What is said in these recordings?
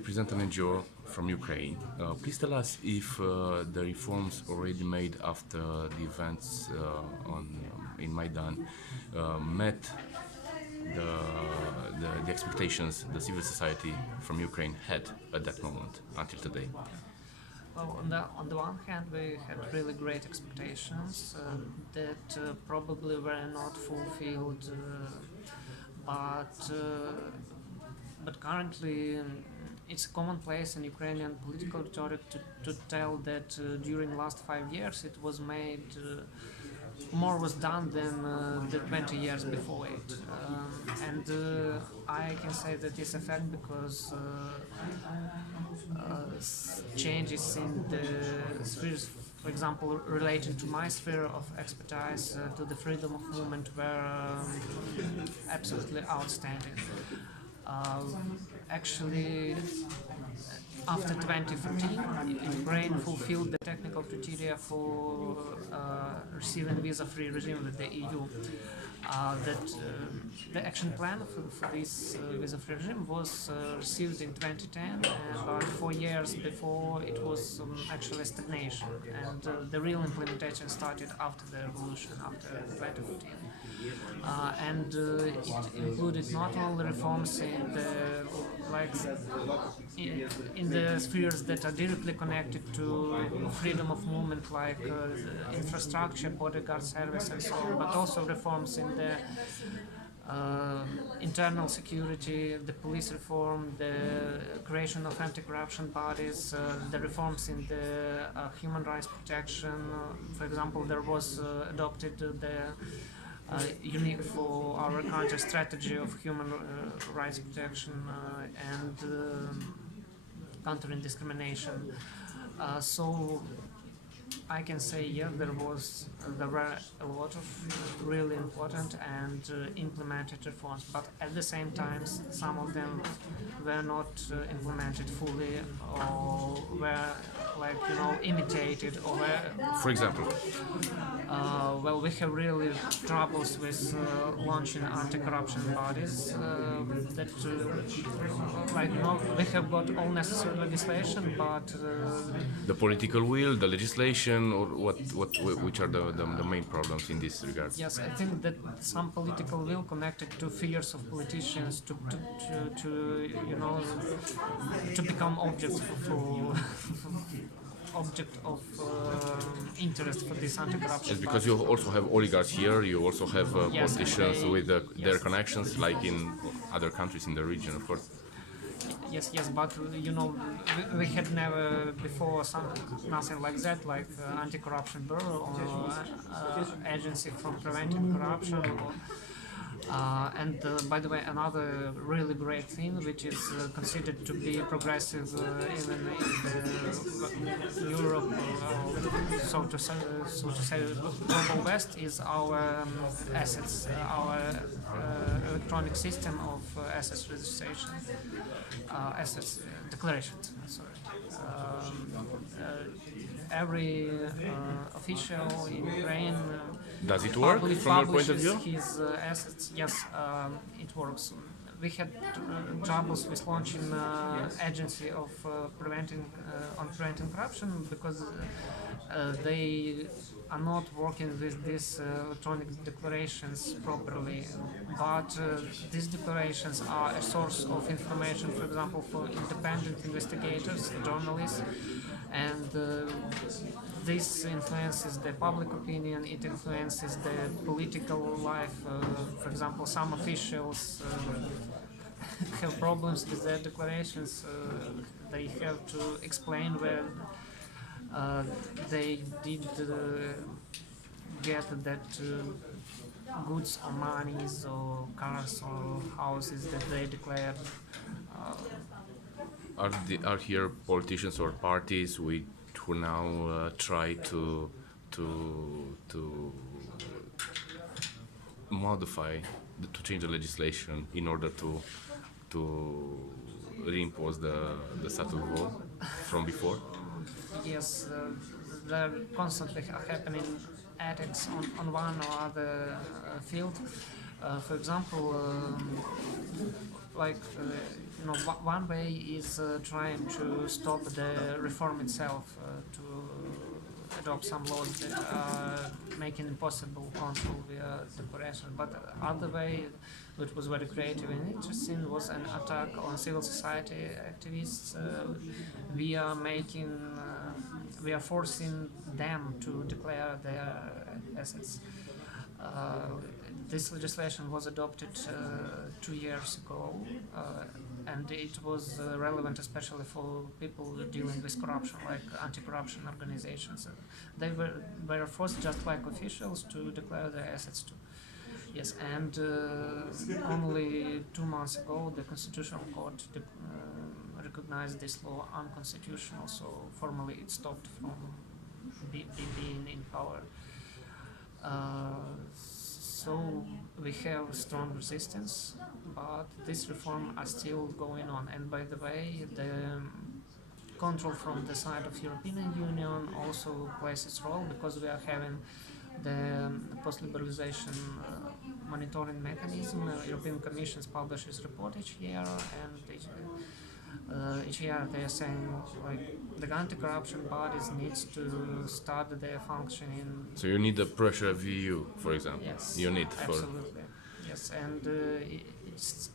represent an NGO from Ukraine. Please tell us if the reforms already made after the events in Maidan met the expectations the civil society from Ukraine had at that moment until today. Well, on the one hand, we had really great expectations that probably were not fulfilled, but currently it's commonplace in Ukrainian political rhetoric to tell that during last 5 years it was made more was done than the 20 years before it. And I can say that it's a fact because changes in the spheres, for example, relating to my sphere of expertise, to the freedom of movement, were absolutely outstanding. Actually, after 2014, Ukraine fulfilled the technical criteria for receiving visa-free regime with the EU. The action plan for this visa-free regime was received in 2010, but 4 years before it was actually stagnation, and the real implementation started after the revolution, after 2014. And it included not only reforms in the spheres that are directly connected to freedom of movement, like infrastructure, bodyguard service, and so on, but also reforms in the internal security, the police reform, the creation of anti-corruption bodies, the reforms in the human rights protection. For example, there was adopted the unique for our country strategy of human rights protection and countering discrimination. So I can say, yeah, there were a lot of really important and implemented reforms, but at the same time, some of them were not implemented fully, or were imitated, or were. For example, well, we have really troubles with launching anti-corruption bodies. We have got all necessary legislation, but the political will, the legislation, or which are the main problems in this regard? Yes, I think that some political will connected to fears of politicians to become objects for object of interest for this anti-corruption. Yes, because you also have oligarchs here, you also have Yes, politicians with their yes. connections, like in other countries in the region, of course. Yes, but we had never before nothing like that, like anti-corruption bureau or agency for preventing corruption. And by the way, another really great thing, which is considered to be progressive even in Europe, so to say, global West, is our assets, our electronic system of assets registration, assets declarations. Sorry. Every official in Ukraine Does it work from your point of view? His assets. Yes, it works. We had troubles with launching agency of preventing corruption because they are not working with these electronic declarations properly. But these declarations are a source of information, for example, for independent investigators, journalists, and this influences the public opinion, it influences the political life. For example, some officials have problems with their declarations. They have to explain where they did get that goods or monies or cars or houses that they declared. Are here politicians or parties who now try to modify, to change the legislation in order to reimpose the status quo from before? Yes, there are constantly happening attacks on one or other field. For example, like one way is trying to stop the reform itself, to adopt some laws that are making impossible control via decoration. But the other way, which was very creative and interesting, was an attack on civil society activists. We are making, we are forcing them to declare their assets. Uh, this legislation was adopted 2 years ago, and it was relevant especially for people dealing with corruption, like anti-corruption organizations. They were forced, just like officials, to declare their assets too. Yes, and only 2 months ago, the Constitutional Court recognized this law unconstitutional, so formally it stopped from being in power. So we have strong resistance, but these reforms are still going on. And by the way, the control from the side of European Union also plays its role, because we are having the post-liberalization monitoring mechanism. European Commission publishes report each year, and each year they are saying like the anti-corruption bodies needs to start their functioning. So you need the pressure of EU, for example. Yes, You need for absolutely. Yes, and it's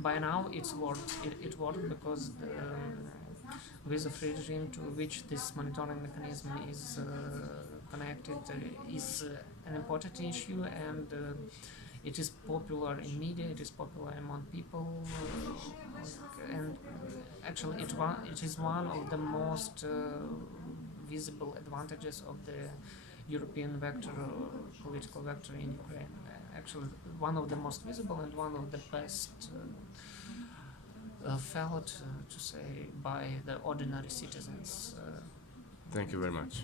by now it's worked. It worked because the visa-free regime to which this monitoring mechanism is connected is an important issue, and it is popular in media. It is popular among people, and actually it is one of the most visible advantages of the European vector, political vector in Ukraine. Actually, one of the most visible and one of the best felt, to say, by the ordinary citizens. Thank you very much.